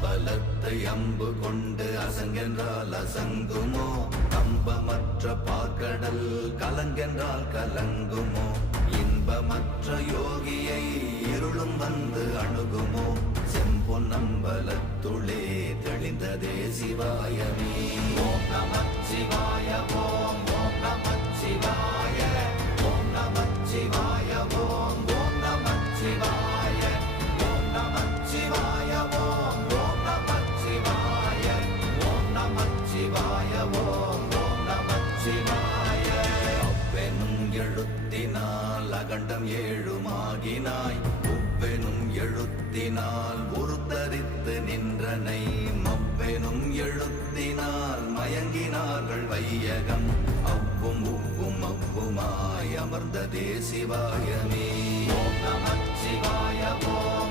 அம்பலத்தை அம்பு கொண்டு அசங்கென்றால் அசங்குமோ, கம்பமற்ற பாற்கடல் கலங்கென்றால் கலங்குமோ, இன்பமற்ற யோகியை இருளும் வந்து அணுகுமோ, செம்பொன்னம்பலத்துளே தெளிந்ததே சிவாயமே. ஓம் நமச்சிவாய ஓம் ஓம் நமச்சிவாய ஓம் நமச்சிவாய ஓம் ஓம் நமச்சிவாய ஓம் நமச்சிவாய ஓம் ஓம் நமச்சிவாய ஓம் நமச்சிவாய ஓம் ஓம் நமச்சிவாய. அவ்வெனும் எழுத்தினால் அகண்டம் ஏழுமாகினாய், உவ்வெனும் எழுத்தினால் உருத்தரித்து நின்றனை, மவ்வெனும் எழுத்தினால் மயங்கினார்கள் வையகம், அவ்வும் உவ்வும் அவ்வுமாய் அமர்ந்ததே சிவாயமே. ஓம் நமச்சிவாய ஓம்